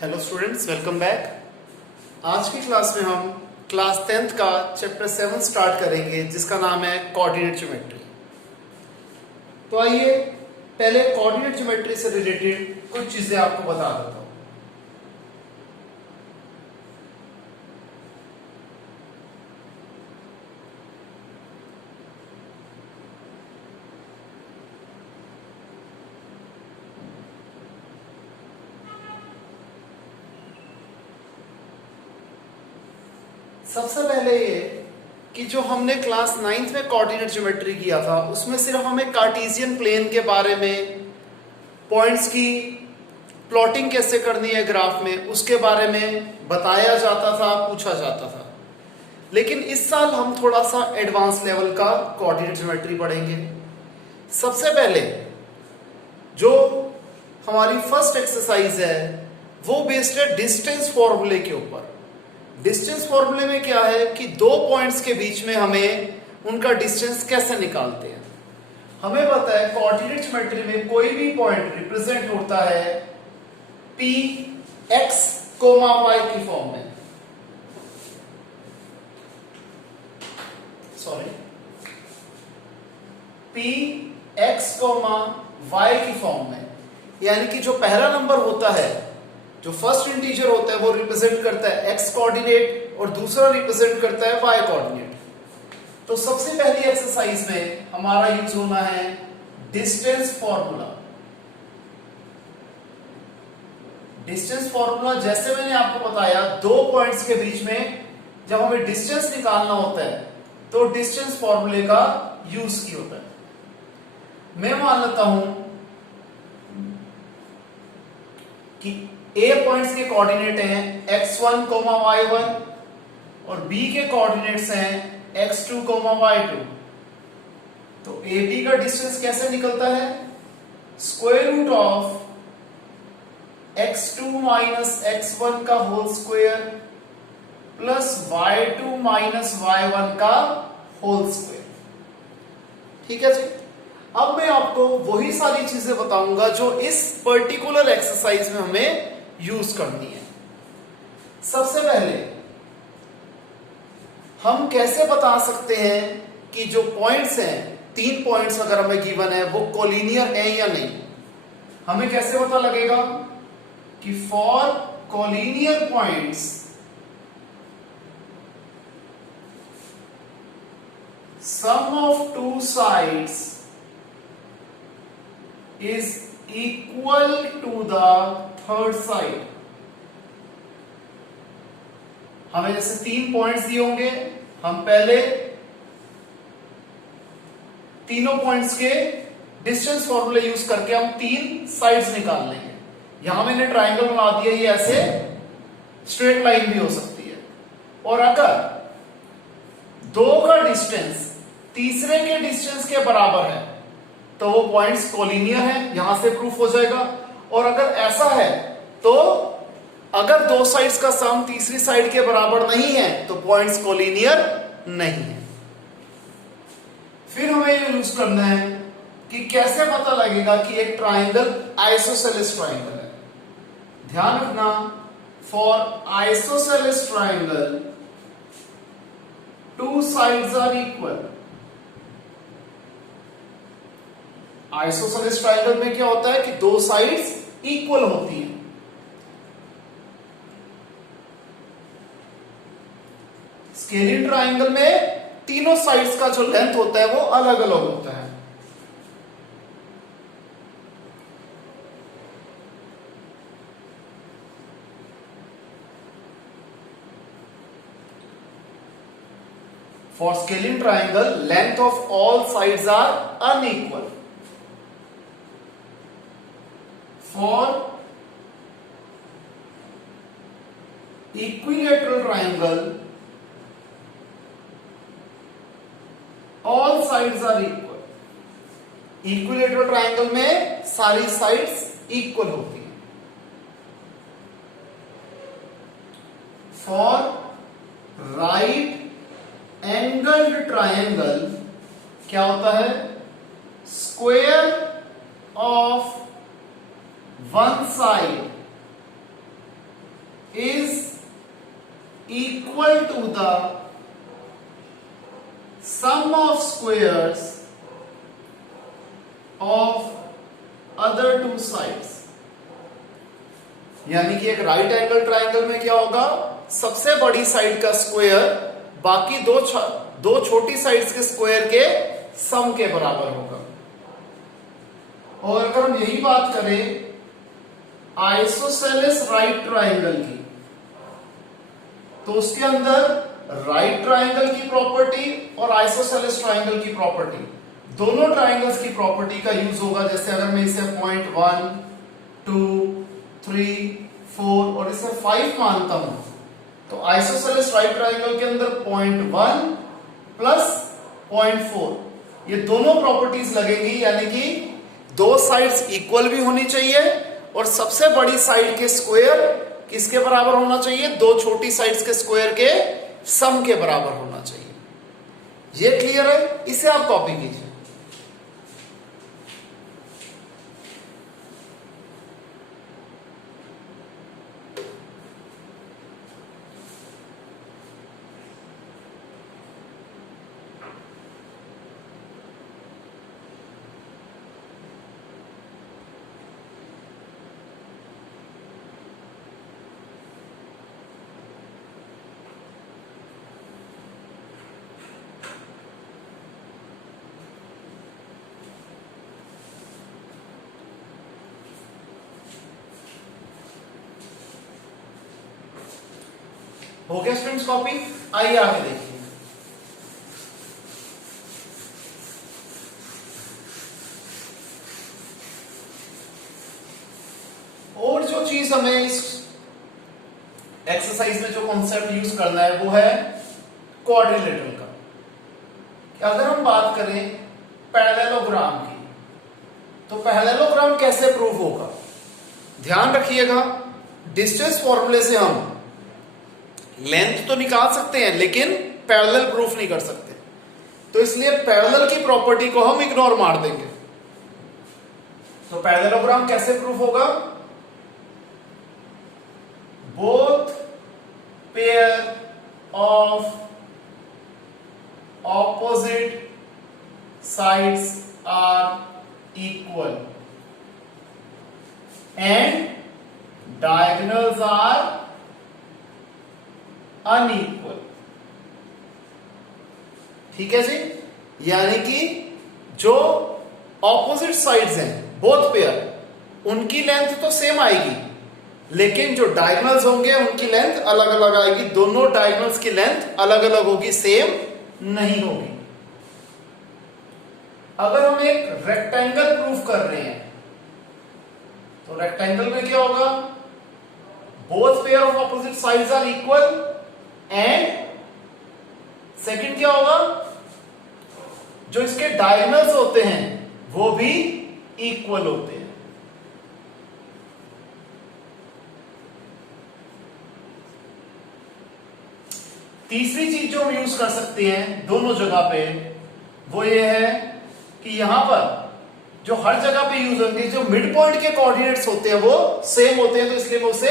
Hello students, welcome back. आज की class में हम क्लास 10th का चैप्टर 7 स्टार्ट करेंगे जिसका नाम है कोऑर्डिनेट ज्योमेट्री। तो आइए पहले कोऑर्डिनेट ज्योमेट्री से रिलेटेड कुछ चीजें आपको बता देता हूं। सबसे पहले ये कि जो हमने क्लास 9th में कोऑर्डिनेट ज्योमेट्री किया था उसमें सिर्फ हमें कार्टेशियन प्लेन के बारे में, पॉइंट्स की प्लॉटिंग कैसे करनी है ग्राफ में उसके बारे में बताया जाता था, पूछा जाता था। लेकिन इस साल हम थोड़ा सा एडवांस लेवल का कोऑर्डिनेट ज्योमेट्री पढ़ेंगे। सबसे पहले जो हमारी फर्स्ट एक्सरसाइज है वो बेस्ड है डिस्टेंस फॉर्मूले के ऊपर। डिस्टेंस फॉर्मूले में क्या है कि दो पॉइंट्स के बीच में हमें उनका डिस्टेंस कैसे निकालते हैं। हमें पता है कोऑर्डिनेट ज्योमेट्री में कोई भी पॉइंट रिप्रेजेंट होता है पी एक्स कोमा वाई की फॉर्म में। Sorry, P X comma Y की फॉर्म में, यानी कि जो पहला नंबर होता है, जो फर्स्ट इंटीजर होता है वो रिप्रेजेंट करता है एक्स कोऑर्डिनेट और दूसरा रिप्रेजेंट करता है वाई कोऑर्डिनेट। तो सबसे पहली एक्सरसाइज में हमारा यूज होना है डिस्टेंस फॉर्मूला। डिस्टेंस फॉर्मूला जैसे मैंने आपको बताया, दो पॉइंट्स के बीच में जब हमें डिस्टेंस निकालना होता है तो डिस्टेंस फॉर्मूले का यूज किया होता है। मैं मान लेता हूं कि ए पॉइंट्स के कोऑर्डिनेट हैं x1, y1 और बी के कोऑर्डिनेट्स हैं x2, y2। तो ए बी का डिस्टेंस कैसे निकलता है? Square root of x2 minus x1 का whole square plus y2 minus y1 का होल स्क्वायर। ठीक है जी। अब मैं आपको वही सारी चीजें बताऊंगा जो इस पर्टिकुलर एक्सरसाइज में हमें यूज करनी है। सबसे पहले हम कैसे बता सकते हैं कि जो पॉइंट्स हैं, तीन पॉइंट्स अगर हमें गिवन है वो कोलिनियर है या नहीं। हमें कैसे पता लगेगा कि for collinear points sum of two sides is equal to the third side। हमें जैसे तीन पॉइंट्स दिए होंगे, हम पहले तीनों पॉइंट्स के डिस्टेंस फॉर्मूले यूज करके हम तीन साइड्स निकाल लेंगे। यहां मैंने ट्राइंगल बना दिया, ये ऐसे स्ट्रेट लाइन भी हो सकती है। और अगर दो का डिस्टेंस तीसरे के डिस्टेंस के बराबर है तो वो पॉइंट्स कोलिनियर है, यहां से प्रूफ हो जाएगा। और अगर ऐसा है तो अगर दो साइड्स का सम तीसरी साइड के बराबर नहीं है तो पॉइंट्स कोलिनियर नहीं है। फिर हमें ये यूज करना है कि कैसे पता लगेगा कि एक ट्राइंगल आइसोसेलेस ट्राइंगल है। ध्यान रखना, for isosceles triangle two sides are equal. Isosceles triangle में क्या होता है कि दो साइड्स इक्वल होती हैं। स्केलिन ट्राइंगल में तीनों साइड्स का जो लेंथ होता है वो अलग अलग होता है। For scalene triangle length of all sides are unequal. For equilateral triangle, all sides are equal। Equilateral triangle में सारी साइड्स इक्वल होती हैं। For right angled triangle क्या होता है? Square of one side is equal to the sum of squares of other two sides। यानी कि एक राइट एंगल ट्रायंगल में क्या होगा, सबसे बड़ी साइड का स्क्वायर बाकी दो छोटी साइड्स के स्क्वायर के सम के बराबर होगा। और अगर हम यही बात करें आइसोसेलेस राइट ट्रायंगल की, तो उसके अंदर राइट ट्रायंगल की प्रॉपर्टी और आइसोसेलेस ट्रायंगल की प्रॉपर्टी, दोनों ट्रायंगल्स की प्रॉपर्टी का यूज होगा। जैसे अगर मैं इसे पॉइंट 1, 2, 3, 4 और इसे 5 मानता हूं, तो आइसोसेलेस राइट ट्रायंगल के अंदर पॉइंट 1 प्लस पॉइंट 4 ये दोनों प्रॉपर्टीज लगेंगी। यानी कि दो साइड्स इक्वल भी होनी चाहिए और सबसे बड़ी साइड के स्क्वायर किसके बराबर होना चाहिए, दो छोटी साइड्स के स्क्वायर के सम के बराबर होना चाहिए। ये क्लियर है, इसे आप कॉपी कीजिए। हो गया स्टूडेंट्स कॉपी? आइए आगे देखिए। और जो चीज हमें इस एक्सरसाइज में जो कॉन्सेप्ट यूज करना है वो है क्वाड्रिलेटरल का। कि अगर हम बात करें पैरेललोग्राम की, तो पैरेललोग्राम कैसे प्रूव होगा? ध्यान रखिएगा, डिस्टेंस फॉर्मूले से हम लेंथ तो निकाल सकते हैं लेकिन पैरेलल प्रूफ नहीं कर सकते, तो इसलिए पैरेलल की प्रॉपर्टी को हम इग्नोर मार देंगे। तो पैरेललोग्राम कैसे प्रूफ होगा? Both pair of opposite sides are equal and diagonals are unequal. ठीक है जी, यानी कि जो ऑपोजिट साइड्स हैं बोथ पेयर, उनकी लेंथ तो सेम आएगी लेकिन जो डायगोनल्स होंगे उनकी लेंथ अलग अलग आएगी। दोनों डायगोनल्स की लेंथ अलग अलग होगी, सेम नहीं होगी। अगर हम एक रेक्टेंगल प्रूफ कर रहे हैं तो रेक्टेंगल में क्या होगा? Both pair of opposite sides are equal and second क्या होगा? जो इसके डायगोनल्स होते हैं वो भी इक्वल होते हैं। तीसरी चीज जो हम यूज कर सकते हैं दोनों जगह पे वो ये है कि यहां पर जो हर जगह पे यूज होंगे, जो मिड पॉइंट के कोऑर्डिनेट्स होते हैं वो सेम होते हैं, तो इसलिए मैं उसे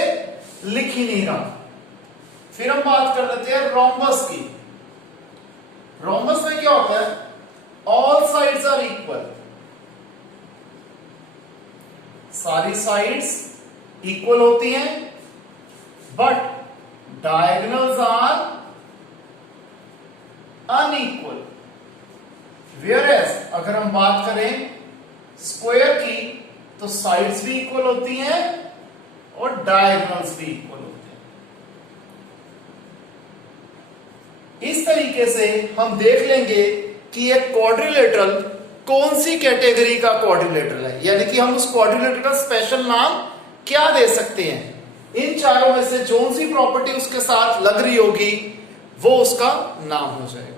लिख ही नहीं रहा। फिर हम बात कर लेते हैं रोम्बस की। रोम्बस में क्या होता है? ऑल साइड्स आर इक्वल, सारी साइड्स इक्वल होती हैं but diagonals are unequal. Whereas अगर हम बात करें स्क्वायर की तो साइड्स भी इक्वल होती हैं और डायगोनल्स भी इक्वल होते हैं। इस तरीके से हम देख लेंगे कि एक क्वाड्रिलेटरल कौन सी कैटेगरी का क्वाड्रिलेटरल है, यानी कि हम उस क्वाड्रिलेटरल का स्पेशल नाम क्या दे सकते हैं। इन चारों में से जो सी प्रॉपर्टी उसके साथ लग रही होगी वो उसका नाम हो जाएगा।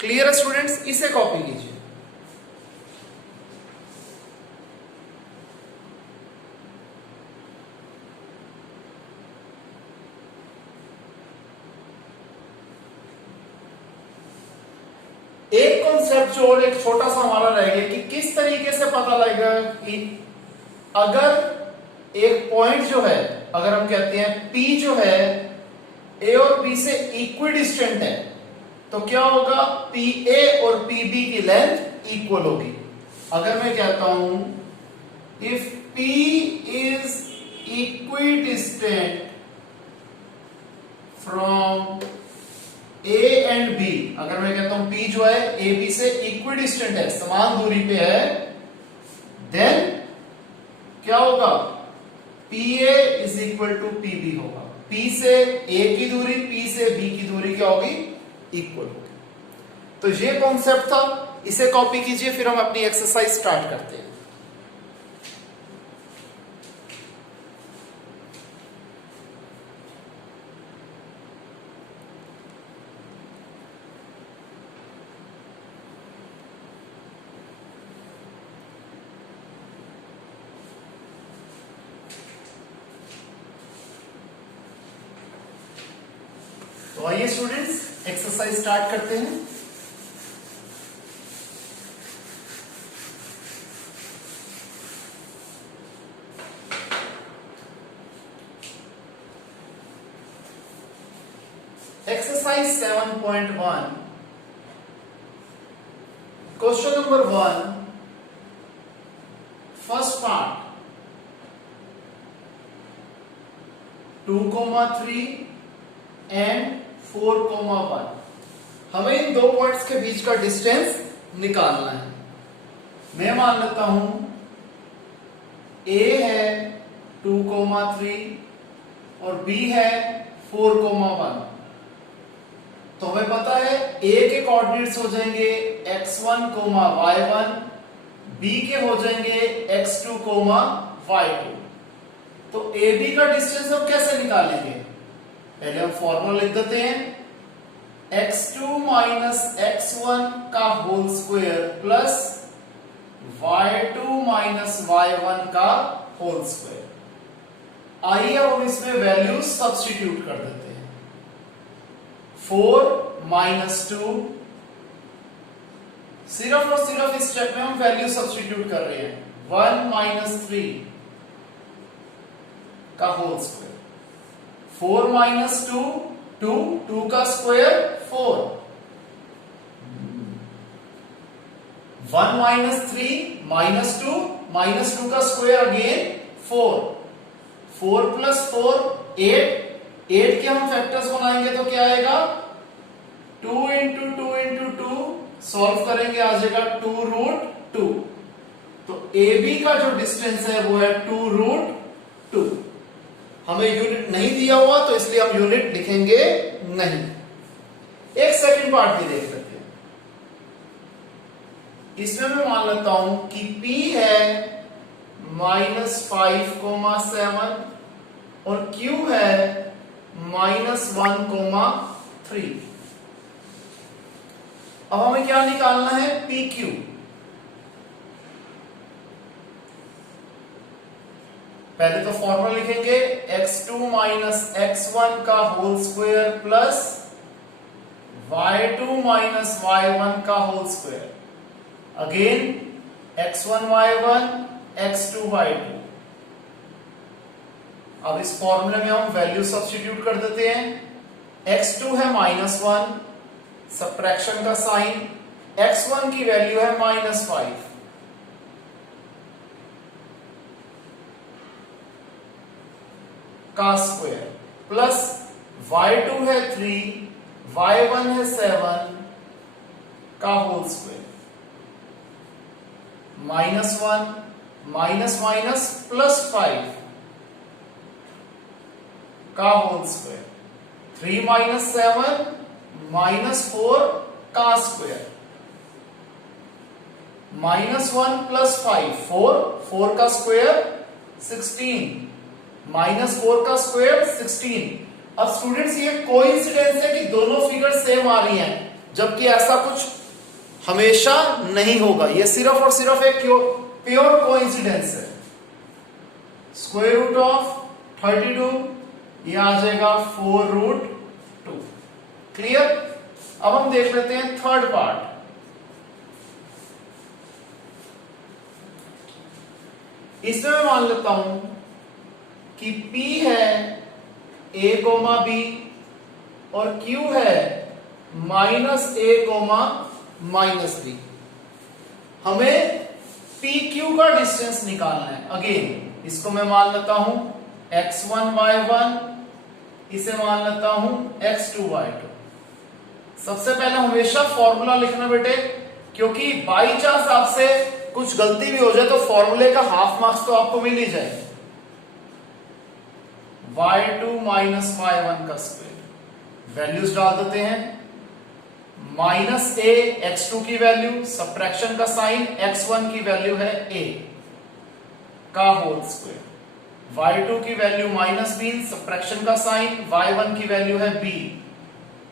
क्लियर है स्टूडेंट्स? इसे कॉपी कीजिए। एक कॉन्सेप्ट जो और एक छोटा सा हमारा रह गया कि किस तरीके से पता लगेगा कि अगर एक पॉइंट जो है अगर हम कहते हैं P जो है A और B से इक्विडिस्टेंट है, तो क्या होगा, PA और PB की लेंथ इक्वल होगी। अगर मैं कहता हूं if P is equidistant from A and B, अगर मैं कहता हूं P जो है AB से इक्विडिस्टेंट है, समान दूरी पे है, देन क्या होगा, PA is equal to PB होगा। P से A की दूरी, P से B की दूरी क्या होगी, इक्वल होगी। तो ये कॉन्सेप्ट था, इसे कॉपी कीजिए, फिर हम अपनी एक्सरसाइज स्टार्ट करते हैं। तो आइए स्टूडेंट्स एक्सरसाइज स्टार्ट करते हैं। Exercise 7.1, question number 1, first part 2,3 and 4,1। हमें इन दो पॉइंट्स के बीच का डिस्टेंस निकालना है। मैं मान लेता हूं A है 2,3 और B है 4,1। तो हमें पता है A के कोऑर्डिनेट्स हो जाएंगे x1, y1, B के हो जाएंगे x2, y2। तो AB का डिस्टेंस हम कैसे निकालेंगे, पहले हम फॉर्मूला लिख देते हैं, x2 माइनस x1 का whole square plus y2 minus y1 का होल स्क्वायर। आइए अब हम इसमें वैल्यू सब्स्टिट्यूट कर देते हैं। 4 माइनस 2, सिर्फ और सिर्फ इस स्टेप में हम वैल्यू सब्स्टिट्यूट कर रहे हैं। 1 माइनस 3 का होल स्क्वायर, 4 माइनस 2, 2 का स्क्वायर 4, 1 माइनस 3 माइनस 2 का स्क्वायर अगेन 4, 4 प्लस 4 8 के हम फैक्टर्स बनाएंगे तो क्या आएगा, 2 इंटू 2 इंटू 2, सॉल्व करेंगे आ जाएगा 2 रूट 2। तो AB का जो डिस्टेंस है वो है 2 रूट 2। हमें यूनिट नहीं दिया हुआ तो इसलिए हम यूनिट लिखेंगे नहीं। एक सेकंड पार्ट भी देख लेते हैं। इसमें मैं मान लेता हूं कि P है -5,7 और Q है -1,3। अब हमें क्या निकालना है, PQ। पहले तो फॉर्मूला लिखेंगे, x2 माइनस x1 का whole square plus y2 minus y1 का whole square, again x1 y1 x2 y2। अब इस फॉर्मूले में हम वैल्यू सब्स्टिट्यूट कर देते हैं। x2 है -1, सब्ट्रैक्शन का साइन, x1 की वैल्यू है -5, का स्क्वायर प्लस y2 है 3, y1 है 7 का whole square, -1 minus minus plus 5 का होल स्क्वायर, 3 माइनस 7 -4 का स्क्वायर, -1 प्लस 5 4 का स्क्वायर 16, -4 का स्क्वायर 16। अब स्टूडेंट्स ये कोइंसिडेंस है कि दोनों फिगर सेम आ रही हैं, जबकि ऐसा कुछ हमेशा नहीं होगा। ये सिर्फ और सिर्फ एक प्योर कोइंसिडेंस है। स्क्वायर रूट ऑफ 32 ये आ जाएगा 4 रूट 2। क्लियर। अब हम देख लेते हैं थर्ड पार्ट। इसमें मैं मान लेता हूं कि P है A कोमा B और Q है minus A comma minus B। हमें PQ का डिस्टेंस निकालना है। अगेन इसको मैं मान लेता हूं x1 y1, इसे मान लेता हूं x2 y2। सबसे पहले हमेशा फॉर्मूला लिखना बेटे, क्योंकि बाई चांस आपसे कुछ गलती भी हो जाए तो फॉर्मूले का हाफ मार्क्स तो आपको मिल ही जाए। y2 माइनस y1 का स्क्वायर, वैल्यूज डाल देते हैं। माइनस a x2 की वैल्यू, सब्ट्रैक्शन का साइन, x1 की वैल्यू है a का होल स्क्वायर, y2 की वैल्यू माइनस b, सब्ट्रैक्शन का साइन, y1 की वैल्यू है b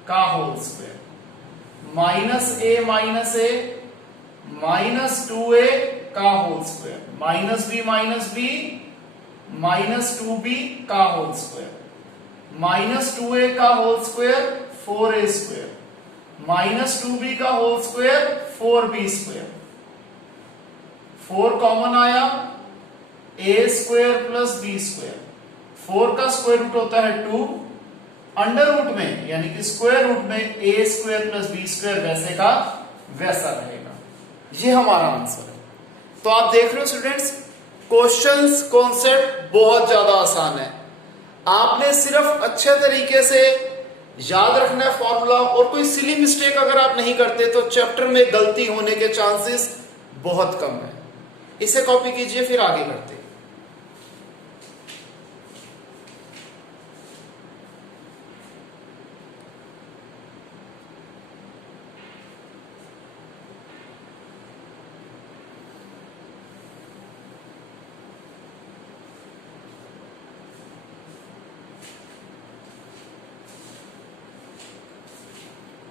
का whole square, minus a minus 2a का whole square, minus b minus 2b का होल स्क्वायर, माइनस 2a का whole square 4a square, minus 2b का whole square 4b square. 4 common आया, a square plus b square. 4 का square root होता है 2, under root में यानी कि स्क्वायर रूट में a square plus b square वैसे का वैसा रहेगा। ये हमारा आंसर है। तो आप देख रहे हो स्टूडेंट्स, क्वेश्चंस कॉन्सेप्ट बहुत ज्यादा आसान है। आपने सिर्फ अच्छे तरीके से याद रखना है फॉर्मूला, और कोई सिली मिस्टेक अगर आप नहीं करते तो चैप्टर में गलती होने के चांसेस बहुत कम है। इसे कॉपी कीजिए, फिर आगे करते हैं।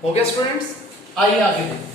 हो गया स्टूडेंट्स, आइए आगे देखते हैं।